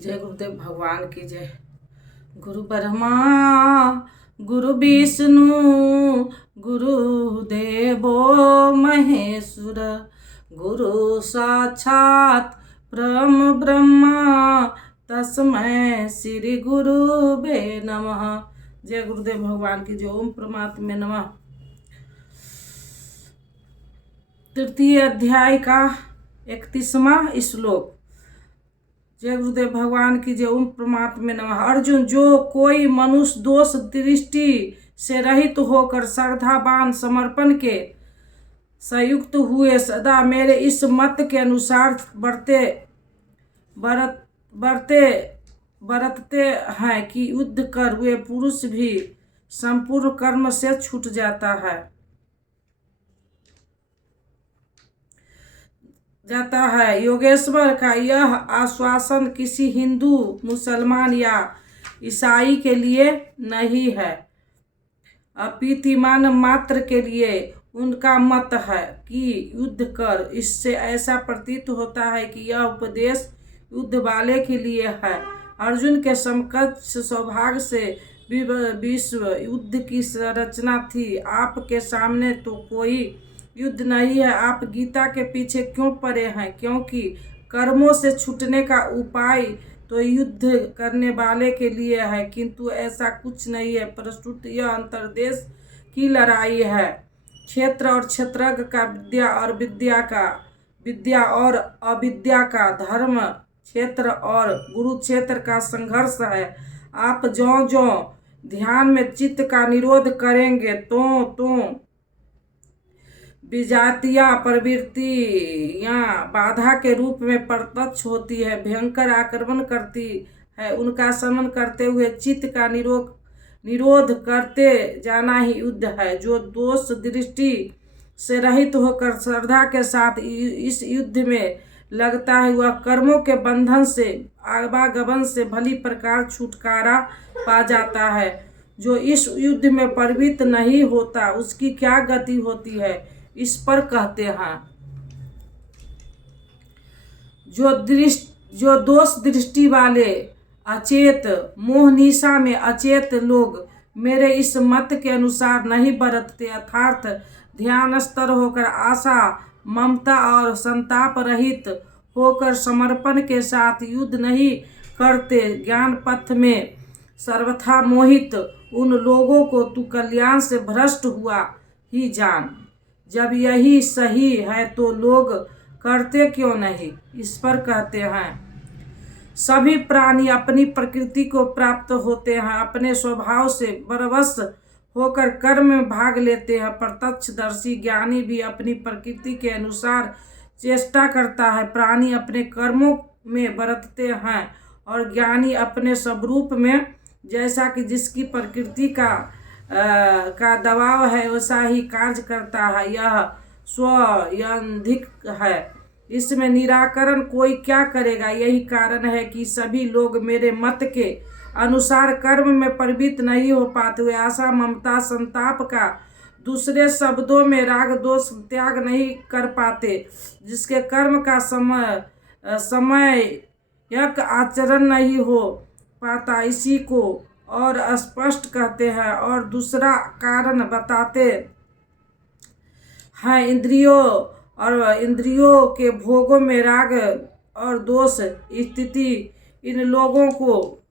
जय गुरुदेव भगवान की जय। गुरु ब्रह्मा गुरु विष्णु गुरुदेवो महेश्वर, गुरु साक्षात परम ब्रह्मा तस्मै श्री गुरुवे नमः। जय गुरुदेव भगवान की जय। ओम परमात्मे नमः। तृतीय अध्याय का 31वां श्लोक। जय गुरुदेव भगवान की जय। ओम परमात्मे नमः। अर्जुन, जो कोई मनुष्य दोष दृष्टि से रहित होकर श्रद्धावान समर्पण के संयुक्त हुए सदा मेरे इस मत के अनुसार बरतते हैं कि युद्ध कर वे पुरुष भी संपूर्ण कर्म से छूट जाता है योगेश्वर का यह आश्वासन किसी हिंदू, मुसलमान या ईसाई के लिए नहीं है, अपितिमान मात्र के लिए उनका मत है कि युद्ध कर। इससे ऐसा प्रतीत होता है कि यह उपदेश युद्ध वाले के लिए है। अर्जुन के समकक्ष सौभाग्य से विश्व युद्ध की रचना थी। आपके सामने तो कोई युद्ध नहीं है। आप गीता के पीछे क्यों पड़े हैं? क्योंकि कर्मों से छूटने का उपाय तो युद्ध करने वाले के लिए है, किंतु ऐसा कुछ नहीं है। प्रस्तुत यह अंतर्देश की लड़ाई है। क्षेत्र और क्षेत्रज्ञ का विद्या और अविद्या का धर्म, क्षेत्र और कुरुक्षेत्र का संघर्ष है। आप जो ध्यान में चित्त का निरोध करेंगे तो विजातीय प्रवृत्तियाँ बाधा के रूप में प्रत्यक्ष होती है, भयंकर आक्रमण करती है। उनका शमन करते हुए चित्त का निरोध करते जाना ही युद्ध है। जो दोष दृष्टि से रहित होकर श्रद्धा के साथ इस युद्ध में लगता है, वह कर्मों के बंधन से, आवागमन से भली प्रकार छुटकारा पा जाता है। जो इस युद्ध में प्रवृत्त नहीं होता, उसकी क्या गति होती है, इस पर कहते हैं। जो दोष दृष्टि वाले अचेत मोहनिशा में अचेत लोग मेरे इस मत के अनुसार नहीं बरतते, अर्थात ध्यानस्तर होकर आशा, ममता और संताप रहित होकर समर्पण के साथ युद्ध नहीं करते, ज्ञान पथ में सर्वथा मोहित उन लोगों को तू कल्याण से भ्रष्ट हुआ ही जान। जब यही सही है तो लोग करते क्यों नहीं, इस पर कहते हैं। सभी प्राणी अपनी प्रकृति को प्राप्त होते हैं, अपने स्वभाव से बरबस होकर कर्म में भाग लेते हैं। प्रत्यक्षदर्शी ज्ञानी भी अपनी प्रकृति के अनुसार चेष्टा करता है। प्राणी अपने कर्मों में बरतते हैं और ज्ञानी अपने स्वरूप में, जैसा कि जिसकी प्रकृति का दबाव है वैसा ही कार्य करता है। यह स्वयंधिक है, इसमें निराकरण कोई क्या करेगा। यही कारण है कि सभी लोग मेरे मत के अनुसार कर्म में प्रवृत्त नहीं हो पाते। वे आशा, ममता, संताप का, दूसरे शब्दों में राग दोष त्याग नहीं कर पाते। जिसके कर्म का समयक आचरण नहीं हो पाता, इसी को और स्पष्ट कहते हैं। और दूसरा कारण बताते हैं, इंद्रियों के भोगों में राग और दोष स्थिति इन लोगों को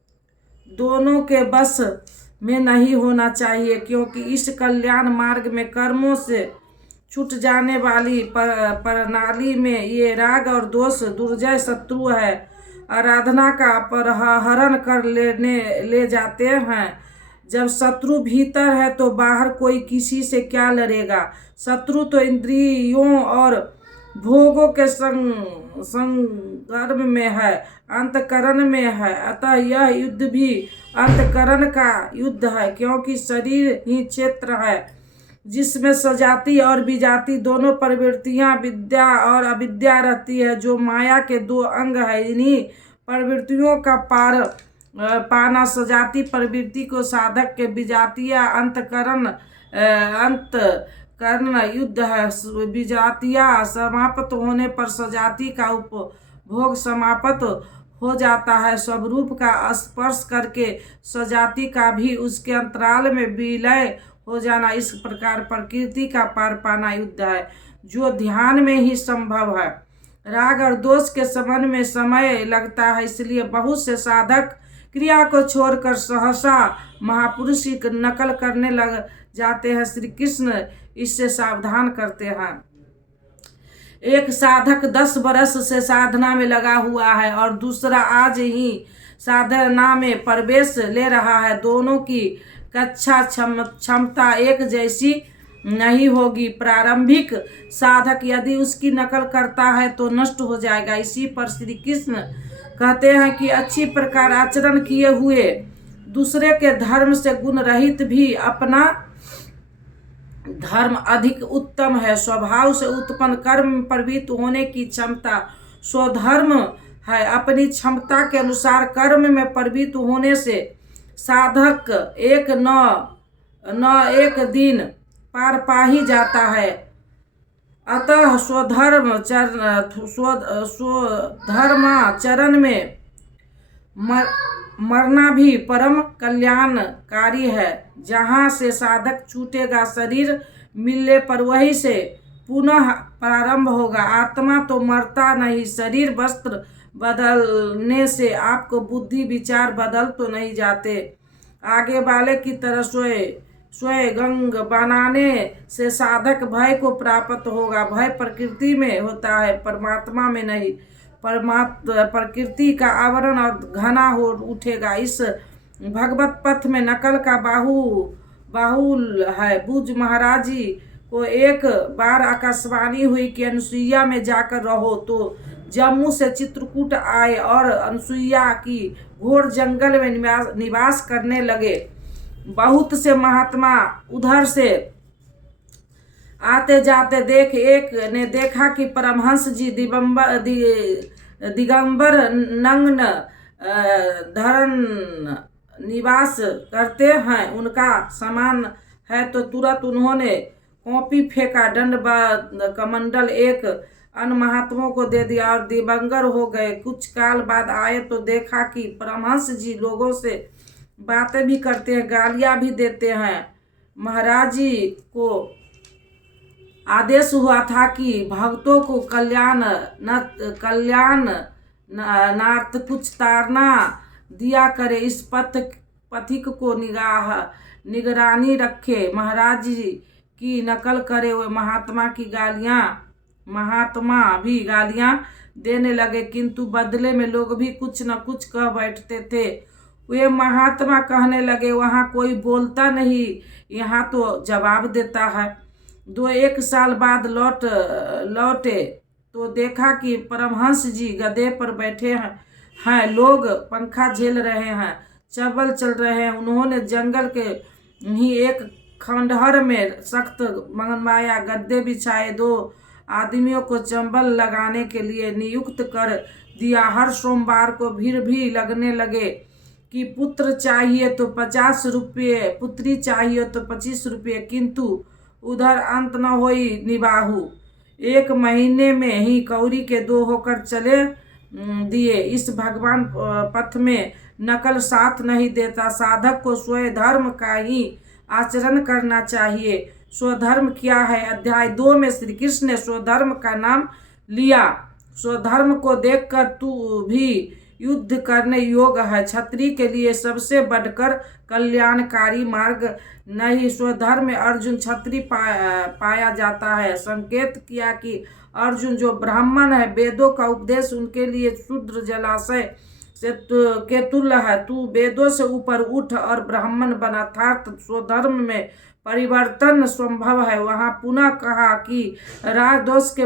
दोनों के बस में नहीं होना चाहिए, क्योंकि इस कल्याण मार्ग में कर्मों से छूट जाने वाली प्रणाली में ये राग और दोष दुर्जय शत्रु है। आराधना का अपहरण कर ले जाते हैं। जब शत्रु भीतर है तो बाहर कोई किसी से क्या लड़ेगा। शत्रु तो इंद्रियों और भोगों के संदर्भ में है, अंतकरण में है। अतः यह युद्ध भी अंतकरण का युद्ध है, क्योंकि शरीर ही क्षेत्र है जिसमें सजाति और विजाति दोनों प्रवृत्तियां, विद्या और अविद्या रहती है। जो माया के दो अंग है, इन्हीं प्रवृत्तियों का पाना सजाति प्रवृत्ति को साधक के विजातीय अंतकरण युद्ध है। विजातीय समाप्त होने पर सजाति का उपभोग समाप्त हो जाता है। स्वरूप का स्पर्श करके स्वजाति का भी उसके अंतराल में विलय हो जाना इस प्रकार प्रकृति का पार पाना युद्ध है, जो ध्यान में ही संभव है। राग और दोष के शमन में समय लगता है, इसलिए बहुत से साधक क्रिया को छोड़कर सहसा महापुरुष की नकल करने लग जाते हैं। श्री कृष्ण इससे सावधान करते हैं। एक साधक 10 वर्ष से साधना में लगा हुआ है और दूसरा आज ही साधना में प्रवेश ले रहा है। दोनों की कक्षा क्षमता एक जैसी नहीं होगी। प्रारंभिक साधक यदि उसकी नकल करता है तो नष्ट हो जाएगा। इसी पर श्री कृष्ण कहते हैं कि अच्छी प्रकार आचरण किए हुए दूसरे के धर्म से गुण रहित भी अपना धर्म अधिक उत्तम है। स्वभाव से उत्पन्न कर्म में प्रवृत्त होने की क्षमता स्वधर्म है। अपनी क्षमता के अनुसार कर्म में प्रवृत्त होने से साधक एक दिन पार पा ही जाता है। अतः स्वधर्माचरण में मरना भी परम कल्याणकारी है। जहाँ से साधक छूटेगा शरीर मिलने पर वहीं से पुनः प्रारंभ होगा। आत्मा तो मरता नहीं, शरीर वस्त्र बदलने से आपको बुद्धि विचार बदल तो नहीं जाते। आगे वाले की तरह स्वयं गंग बनाने से साधक भय को प्राप्त होगा। भय प्रकृति में होता है, परमात्मा में नहीं। प्रकृति का आवरण और घना हो उठेगा। इस भगवत पथ में नकल का बाहुल है। बुज महाराज जी को एक बार आकाशवाणी हुई कि अनुसुईया में जाकर रहो, तो जम्मू से चित्रकूट आए और अनुसुईया की घोर जंगल में निवास करने लगे। बहुत से महात्मा उधर से आते जाते एक ने देखा कि परमहंस जी दिगंबर नग्न धरण निवास करते हैं, उनका सामान है, तो तुरंत उन्होंने कॉपी फेंका, दंड कमंडल एक अन्य महात्माओं को दे दिया और दिगंबर हो गए। कुछ काल बाद आए तो देखा कि परमहंस जी लोगों से बातें भी करते हैं, गालियां भी देते हैं। महाराज जी को आदेश हुआ था कि भक्तों को कल्याणार्थ कुछ तारना दिया करे, इस पथिक को निगरानी रखे। महाराज जी की नकल करे हुए महात्मा भी गालियां देने लगे, किंतु बदले में लोग भी कुछ न कुछ कह बैठते थे। वे महात्मा कहने लगे, वहाँ कोई बोलता नहीं, यहाँ तो जवाब देता है। 1 साल बाद लौटे तो देखा कि परमहंस जी गधे पर बैठे हैं, लोग पंखा झेल रहे हैं, चबल चल रहे हैं। उन्होंने जंगल के ही एक खंडहर में सख्त मंगवाया, गद्दे बिछाए, 2 आदमियों को चंबल लगाने के लिए नियुक्त कर दिया। हर सोमवार को भीड़ भी लगने लगे कि पुत्र चाहिए तो 50 रुपये, पुत्री चाहिए तो 25 रुपये, किंतु उधर अंत न होई निबाहु। 1 महीने में ही कौड़ी के 2 होकर चले दिए। इस भगवान पथ में नकल साथ नहीं देता। साधक को स्वधर्म का ही आचरण करना चाहिए। स्वधर्म क्या है? अध्याय 2 में श्री कृष्ण ने स्वधर्म का नाम लिया। स्वधर्म को देखकर तू भी युद्ध करने योग्य है। क्षत्रिय के लिए सबसे बढ़कर कल्याणकारी मार्ग नहीं। स्वधर्म में अर्जुन क्षत्रिय पाया जाता है। संकेत किया कि अर्जुन जो ब्राह्मण है, वेदों का उपदेश उनके लिए शूद्र जलाशय से के तुल्य है। तू वेदों से ऊपर उठ और ब्राह्मण बना। अर्थात स्वधर्म में परिवर्तन संभव है। वहाँ पुनः कहा कि राग दोष के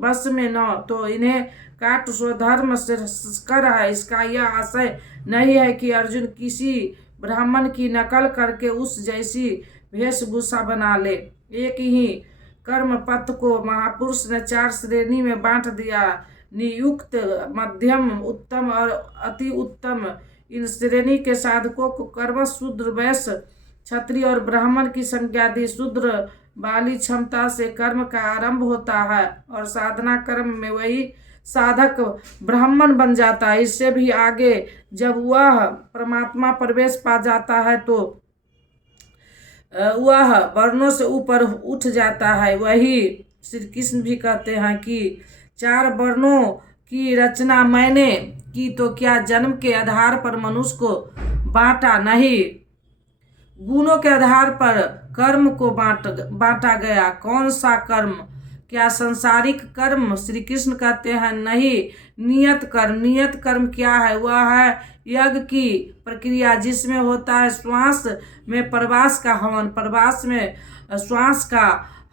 बस में न तो इन्हें काट, स्वधर्म श्रेयस्कर है। इसका यह आशय नहीं है कि अर्जुन किसी ब्राह्मण की नकल करके उस जैसी वेशभूषा बना ले। एक ही कर्म पथ को महापुरुष ने 4 श्रेणी में बांट दिया: नियुक्त, मध्यम, उत्तम और अति उत्तम। इन श्रेणी के साधकों को कर्म शूद्र, वैश्य, क्षत्रिय और ब्राह्मण की संज्ञा दी। शूद्र वाली क्षमता से कर्म का आरंभ होता है और साधना कर्म में वही साधक ब्राह्मण बन जाता है। इससे भी आगे जब वह परमात्मा प्रवेश पा जाता है तो वह वर्णों से ऊपर उठ जाता है। वही श्री कृष्ण भी कहते हैं कि 4 वर्णों की रचना मैंने की तो क्या जन्म के आधार पर मनुष्य को बांटा नहीं, गुणों के आधार पर कर्म को बांटा गया। कौन सा कर्म? क्या सांसारिक कर्म? श्री कृष्ण कहते हैं नहीं, नियत कर्म। नियत कर्म क्या है? वह है यज्ञ की प्रक्रिया, जिसमें होता है श्वास में प्रवास का हवन, प्रवास में श्वास का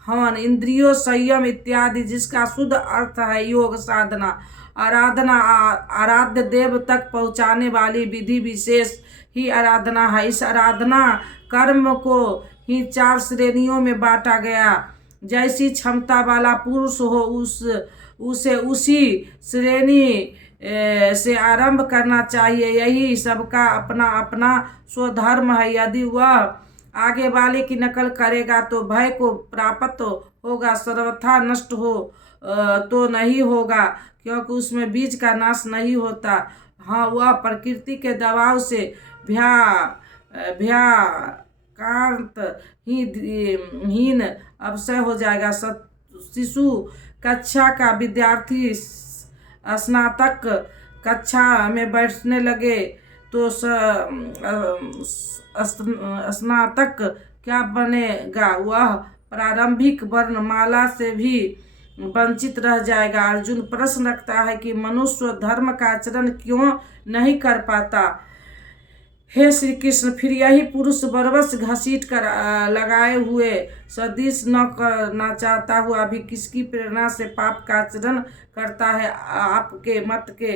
हवन, इंद्रियों संयम इत्यादि, जिसका शुद्ध अर्थ है योग साधना। आराधना आराध्य देव तक पहुँचाने वाली विधि विशेष ही आराधना है। इस आराधना कर्म को ही 4 श्रेणियों में बांटा गया। जैसी क्षमता वाला पुरुष हो उसे उसी श्रेणी से आरंभ करना चाहिए। यही सबका अपना अपना स्वधर्म है। यदि वह आगे वाले की नकल करेगा तो भय को प्राप्त होगा, सर्वथा नष्ट हो तो नहीं होगा, क्योंकि उसमें बीज का नाश नहीं होता। हाँ, वह प्रकृति के दबाव से भ्याकांत हीन अवश्य हो जाएगा। शिशु कक्षा का विद्यार्थी स्नातक कक्षा में बैठने लगे तो स्नातक क्या बनेगा? वह प्रारंभिक वर्णमाला से भी वंचित रह जाएगा। अर्जुन प्रश्न रखता है कि मनुष्य धर्म का आचरण क्यों नहीं कर पाता? हे श्री कृष्ण, फिर यही पुरुष बरबस घसीट कर लगाए हुए सदृश न करना चाहता हुआ भी किसकी प्रेरणा से पाप का आचरण करता है? आपके मत के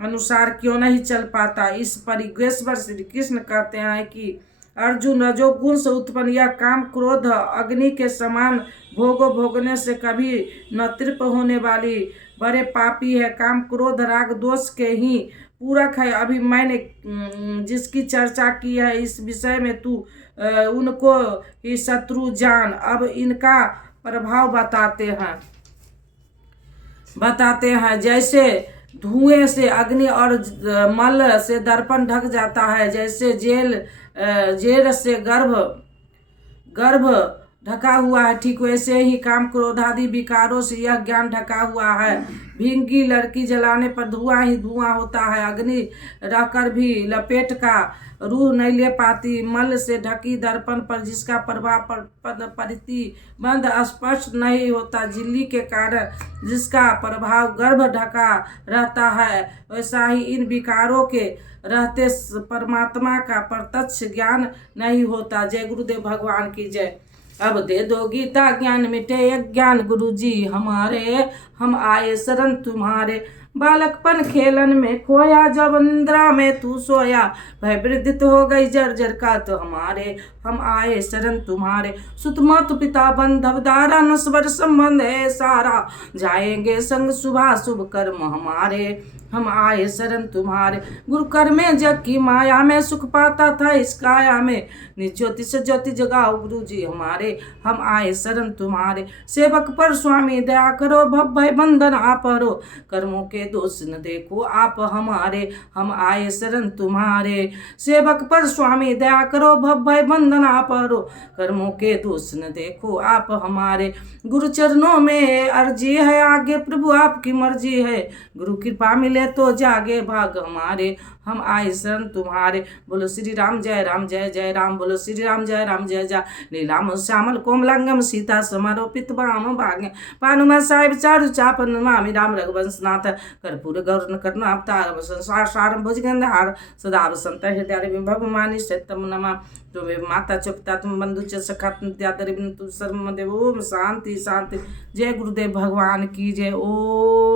अनुसार क्यों नहीं चल पाता? इस परिग्वेश्वर श्री कृष्ण कहते हैं कि अर्जुन, रजोगुण से उत्पन्न यह काम क्रोध अग्नि के समान भोगने से कभी न तृप्त होने वाली बड़े पापी है। काम क्रोध राग दोष के ही पूरक है। अभी मैंने जिसकी चर्चा की है इस विषय में तू उनको ही शत्रु जान। अब इनका प्रभाव बताते हैं। जैसे धुएं से अग्नि और मल से दर्पण ढक जाता है, जैसे जेल से गर्भ ढका हुआ है, ठीक वैसे ही काम क्रोधादि विकारों से यह ज्ञान ढका हुआ है। भींगी लड़की जलाने पर धुआं ही धुआं होता है। अग्नि रहकर भी लपेट का रूह नहीं ले पाती। मल से ढकी दर्पण पर जिसका प्रभाव प्रतिबंध स्पष्ट नहीं होता, झिल्ली के कारण जिसका प्रभाव गर्भ ढका रहता है, वैसा ही इन विकारों के रहते परमात्मा का प्रत्यक्ष ज्ञान नहीं होता। जय गुरुदेव भगवान की जय। अब दे दो गीता ज्ञान मिटे अज्ञान, गुरुजी हमारे हम आए शरण तुम्हारे। बालकपन खेलन में खोया जब निद्रा में तू सोया, भय वृद्धित हो गई जर्जर का तो हमारे हम आए शरण तुम्हारे। सुत मातु पिता बंधव दारा नस्वर संबंध है सारा, जाएंगे संग शुभा शुभ कर्म हमारे हम आए शरण तुम्हारे। गुरु कर में जग की माया में सुख पाता था इस काया में, निज ज्योति से ज्योति जगाओ गुरु जी हमारे हम आए शरण तुम्हारे। सेवक पर स्वामी दया करो भव भय बंधन आप हरो, कर्मों के दोष न देखो आप हमारे हम आए शरण तुम्हारे। सेवक पर स्वामी दया करो भव भय बंधन आप हरो, कर्मों के दोष न देखो आप हमारे। गुरु चरणों में अर्जी है आगे प्रभु आपकी मर्जी है, गुरु कृपा मिले तो जागे भाग हमारे हम आए शरण तुम्हारे। बोलो श्री राम जय जय राम, बोलो श्री राम जय जय। नीलाम श्यामल कोमलांगम सीता समारोपित वाम भाग्य, पानुमा साहिब चारु चापन नमामि राम रघुवंशनाथ। कर्पूर गौरन करुणावतार संसार सारम भुजगंधहार, सदा वसंत हृदय भवमानि सत्यम नमा। तुम माता च पिता तुम बंधु च सखा तुम त्यादरि तुम सर्वदेव। ओम शांति शांति। जय गुरुदेव भगवान की जय। ओम।